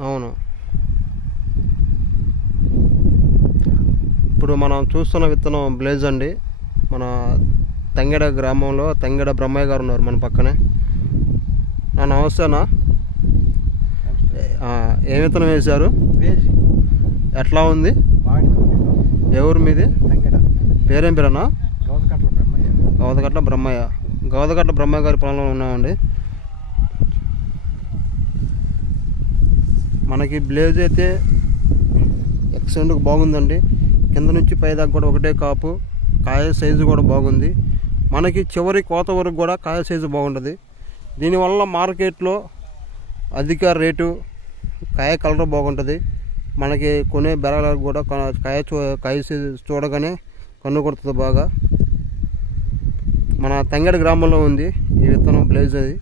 అవును. ఇప్పుడు మనం చూస్తున్న విత్తనం బ్లేజ్ అండి. మన తంగెడ గ్రామంలో తంగెడ బ్రహ్మయ్య గారు ఉన్నారు మన పక్కనే. నమస్తేనా. ఏ విత్తనం వేశారు? ఎట్లా ఉంది? ఎవరు మీది? పేరేం పేరన్నా? గవదగట్ల బ్రహ్మయ్య. గవదగట్ల బ్రహ్మయ్య గారి పొలంలో ఉన్నామండి. మనకి బ్లేజ్ అయితే ఎక్సలెంట్గా బాగుందండి. కింద నుంచి పైదాకా కూడా ఒకటే కాపు, కాయ సైజు కూడా బాగుంది. మనకి చివరి కోత వరకు కూడా కాయ సైజు బాగుంటుంది. దీనివల్ల మార్కెట్లో అధిక రేటు, కాయ కలర్ బాగుంటుంది. మనకి కొనే బెరలకు కూడా కాయ సైజు చూడగానే కన్ను కొడుతుంది బాగా. మన తంగెడ గ్రామంలో ఉంది ఈ విత్తనం బ్లేజ్ అది.